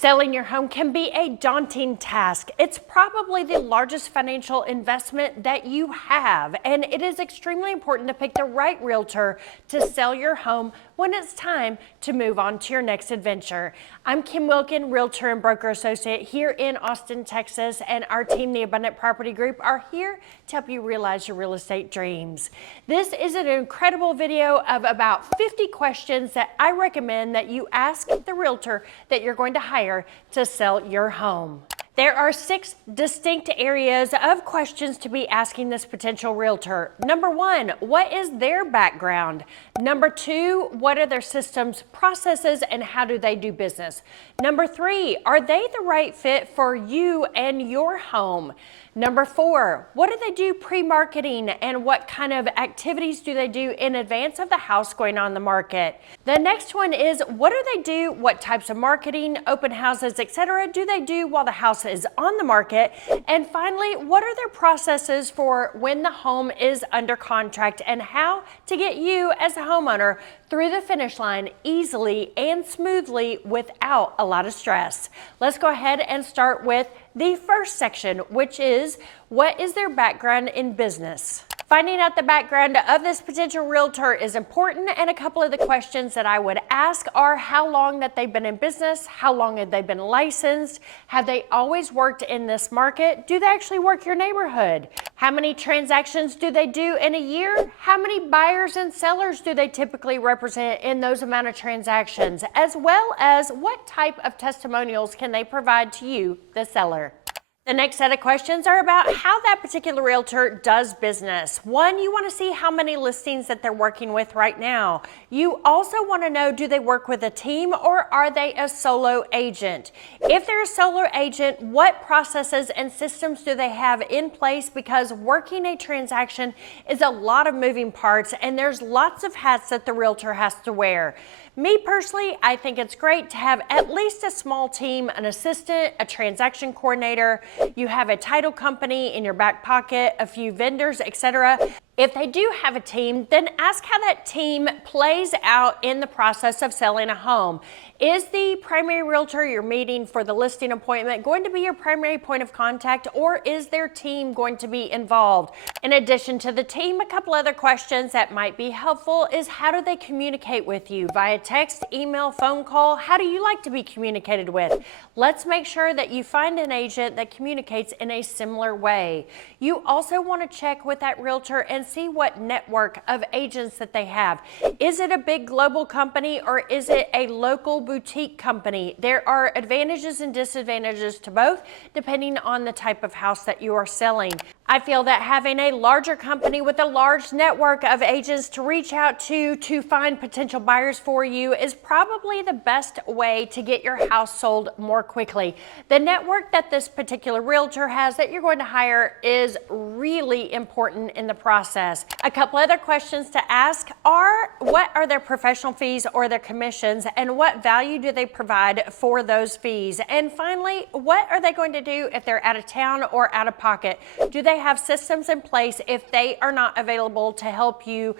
Selling your home can be a daunting task. It's probably the largest financial investment that you have, and it is extremely important to pick the right realtor to sell your home when it's time to move on to your next adventure. I'm Kim Wilkin, Realtor and Broker Associate here in Austin, Texas, and our team, the Abundant Property Group, are here to help you realize your real estate dreams. This is an incredible video of about 50 questions that I recommend that you ask the realtor that you're going to hire to sell your home. There are 6 distinct areas of questions to be asking this potential realtor. Number 1, what is their background? Number 2, what are their systems, processes, and how do they do business? Number 3, are they the right fit for you and your home? Number 4, what do they do pre-marketing and what kind of activities do they do in advance of the house going on the market? The next one is, what do they do, what types of marketing, open houses, etc. do they do while the house is on the market? And finally, what are their processes for when the home is under contract and how to get you as a homeowner through the finish line easily and smoothly without a lot of stress. Let's go ahead and start with the first section, which is, what is their background in business? Finding out the background of this potential realtor is important, and a couple of the questions that I would ask are how long that they've been in business, how long have they been licensed, have they always worked in this market, do they actually work your neighborhood, how many transactions do they do in a year, how many buyers and sellers do they typically represent in those amount of transactions, as well as what type of testimonials can they provide to you, the seller. The next set of questions are about how that particular realtor does business. One, you want to see how many listings that they're working with right now. You also want to know, do they work with a team or are they a solo agent? If they're a solo agent, what processes and systems do they have in place? Because working a transaction is a lot of moving parts and there's lots of hats that the realtor has to wear. Me personally, I think it's great to have at least a small team, an assistant, a transaction coordinator, you have a title company in your back pocket, a few vendors, etc. If they do have a team, then ask how that team plays out in the process of selling a home. Is the primary realtor you're meeting for the listing appointment going to be your primary point of contact, or is their team going to be involved? In addition to the team, a couple other questions that might be helpful is, how do they communicate with you? Via text, email, phone call? How do you like to be communicated with? Let's make sure that you find an agent that communicates in a similar way. You also want to check with that realtor and see what network of agents that they have. Is it a big global company or is it a local boutique company? There are advantages and disadvantages to both depending on the type of house that you are selling. I feel that having a larger company with a large network of agents to reach out to find potential buyers for you is probably the best way to get your house sold more quickly. The network that this particular realtor has that you're going to hire is really important in the process. A couple other questions to ask are, what are their professional fees or their commissions, and what value do they provide for those fees? And finally, what are they going to do if they're out of town or out of pocket? Do they have systems in place if they are not available to help you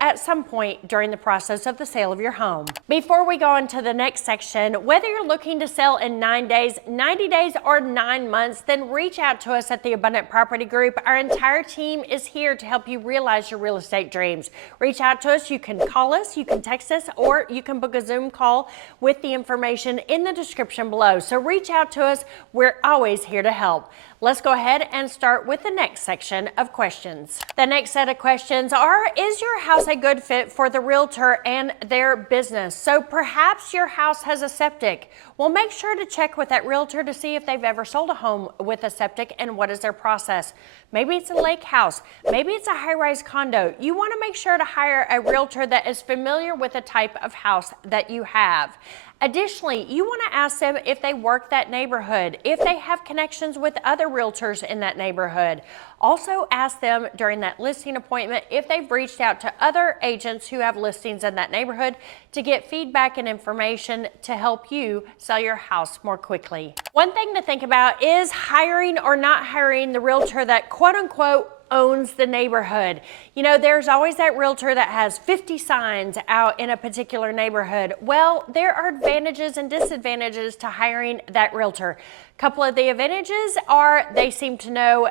at some point during the process of the sale of your home? Before we go on to the next section, whether you're looking to sell in 9 days, 90 days, or 9 months, then reach out to us at the Abundant Property Group. Our entire team is here to help you realize your real estate dreams. Reach out to us. You can call us, you can text us, or you can book a Zoom call with the information in the description below. So reach out to us. We're always here to help. Let's go ahead and start with the next section of questions. The next set of questions are, is your house a good fit for the realtor and their business? So perhaps your house has a septic. Well, make sure to check with that realtor to see if they've ever sold a home with a septic and what is their process. Maybe it's a lake house. Maybe it's a high-rise condo. You want to make sure to hire a realtor that is familiar with the type of house that you have. Additionally, you want to ask them if they work that neighborhood, if they have connections with other realtors in that neighborhood. Also ask them during that listing appointment if they've reached out to other agents who have listings in that neighborhood to get feedback and information to help you sell your house more quickly. One thing to think about is hiring or not hiring the realtor that quote unquote owns the neighborhood. You know, there's always that realtor that has 50 signs out in a particular neighborhood. Well, there are advantages and disadvantages to hiring that realtor. A couple of the advantages are they seem to know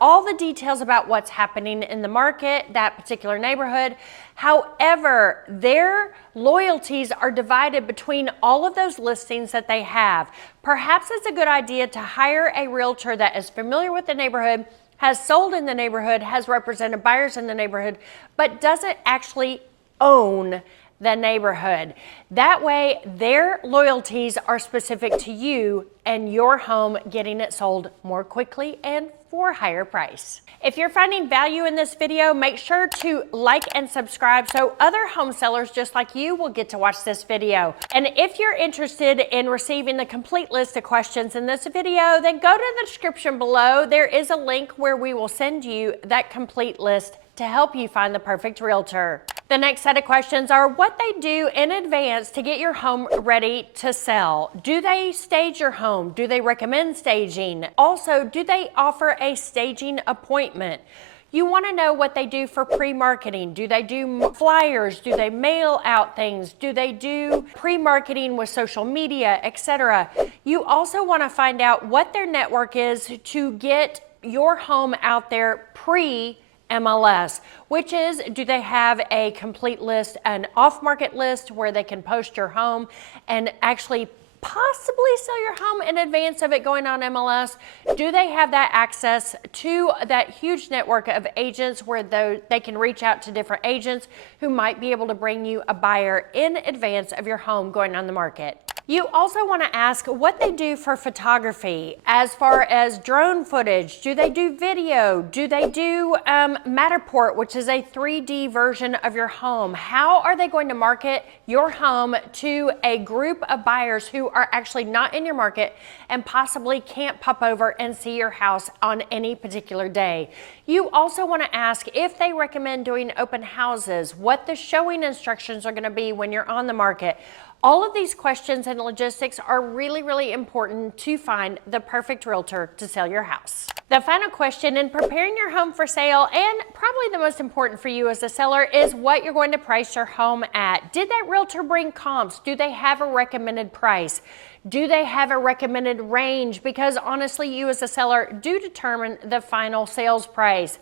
all the details about what's happening in the market, that particular neighborhood. However, their loyalties are divided between all of those listings that they have. Perhaps it's a good idea to hire a realtor that is familiar with the neighborhood, has sold in the neighborhood, has represented buyers in the neighborhood, but doesn't actually own the neighborhood. That way, their loyalties are specific to you and your home getting it sold more quickly and for a higher price. If you're finding value in this video, make sure to like and subscribe so other home sellers just like you will get to watch this video. And if you're interested in receiving the complete list of questions in this video, then go to the description below. There is a link where we will send you that complete list to help you find the perfect realtor. The next set of questions are what they do in advance to get your home ready to sell. Do they stage your home? Do they recommend staging? Also, do they offer a staging appointment? You want to know what they do for pre-marketing. Do they do flyers? Do they mail out things? Do they do pre-marketing with social media, etc.? You also want to find out what their network is to get your home out there pre-MLS, which is, do they have a complete list, an off-market list where they can post your home and actually possibly sell your home in advance of it going on MLS? Do they have that access to that huge network of agents where they can reach out to different agents who might be able to bring you a buyer in advance of your home going on the market? You also want to ask what they do for photography as far as drone footage. Do they do video? Do they do Matterport, which is a 3D version of your home? How are they going to market your home to a group of buyers who are actually not in your market and possibly can't pop over and see your house on any particular day? You also want to ask if they recommend doing open houses, what the showing instructions are going to be when you're on the market. All of these questions and logistics are really, really important to find the perfect realtor to sell your house. The final question in preparing your home for sale, and probably the most important for you as a seller, is what you're going to price your home at. Did that realtor bring comps? Do they have a recommended price? Do they have a recommended range? Because honestly, you as a seller do determine the final sales price.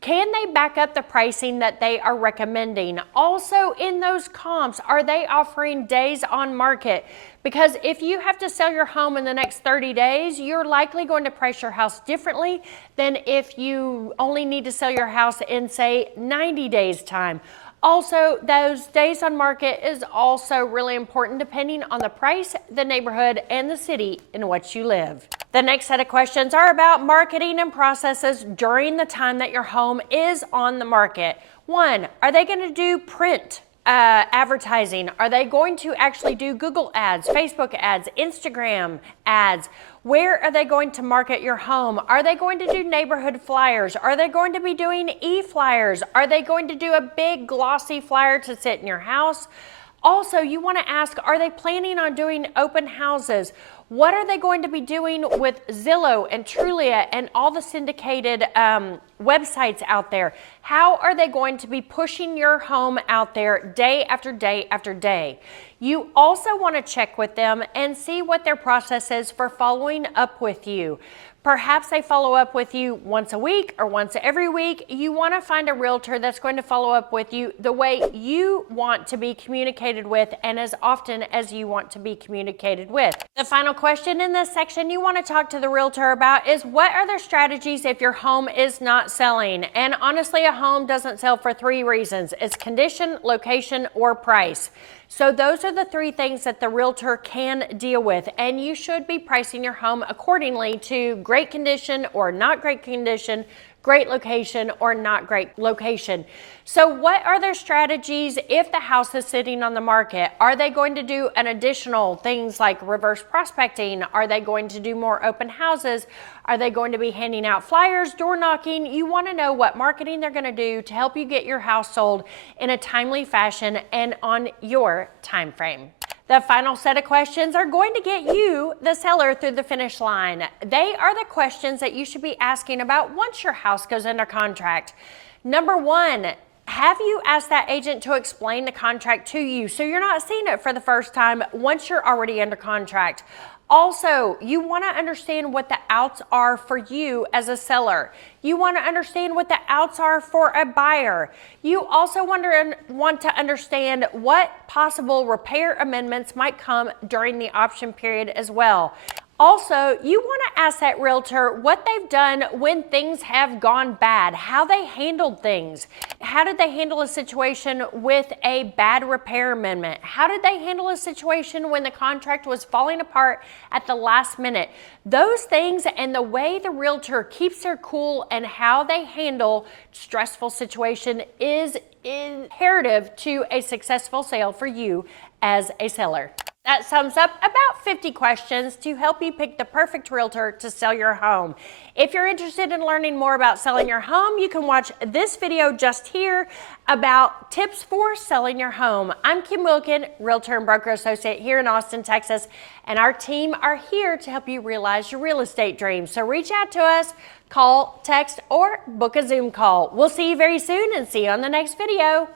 Can they back up the pricing that they are recommending? Also, in those comps, are they offering days on market? Because if you have to sell your home in the next 30 days, you're likely going to price your house differently than if you only need to sell your house in, say, 90 days time. Also, those days on market is also really important depending on the price, the neighborhood, and the city in which you live. The next set of questions are about marketing and processes during the time that your home is on the market. One, are they going to do print advertising? Are they going to actually do Google ads, Facebook ads, Instagram ads? Where are they going to market your home? Are they going to do neighborhood flyers? Are they going to be doing e-flyers? Are they going to do a big glossy flyer to sit in your house? Also, you want to ask, are they planning on doing open houses? What are they going to be doing with Zillow and Trulia and all the syndicated websites out there? How are they going to be pushing your home out there day after day after day? You also want to check with them and see what their process is for following up with you. Perhaps they follow up with you once a week or once every week. You want to find a realtor that's going to follow up with you the way you want to be communicated with and as often as you want to be communicated with. The final question in this section you want to talk to the realtor about is what are their strategies if your home is not selling? And honestly, a home doesn't sell for 3 reasons. It's condition, location, or price. So those are the 3 things that the realtor can deal with, and you should be pricing your home accordingly to great condition or not great condition, great location or not great location. So what are their strategies if the house is sitting on the market? Are they going to do an additional things like reverse prospecting? Are they going to do more open houses? Are they going to be handing out flyers, door knocking? You want to know what marketing they're going to do to help you get your house sold in a timely fashion and on your time frame. The final set of questions are going to get you, the seller, through the finish line. They are the questions that you should be asking about once your house goes under contract. Number one, have you asked that agent to explain the contract to you so you're not seeing it for the first time once you're already under contract? Also, you want to understand what the outs are for you as a seller. You want to understand what the outs are for a buyer. You also want to understand what possible repair amendments might come during the option period as well. Also, you want to ask that realtor what they've done when things have gone bad, how they handled things. How did they handle a situation with a bad repair amendment? How did they handle a situation when the contract was falling apart at the last minute? Those things and the way the realtor keeps their cool and how they handle stressful situation is imperative to a successful sale for you as a seller. That sums up about 50 questions to help you pick the perfect realtor to sell your home. If you're interested in learning more about selling your home, you can watch this video just here about tips for selling your home. I'm Kim Wilkin, Realtor and Broker Associate here in Austin, Texas, and our team are here to help you realize your real estate dreams. So reach out to us, call, text, or book a Zoom call. We'll see you very soon and see you on the next video.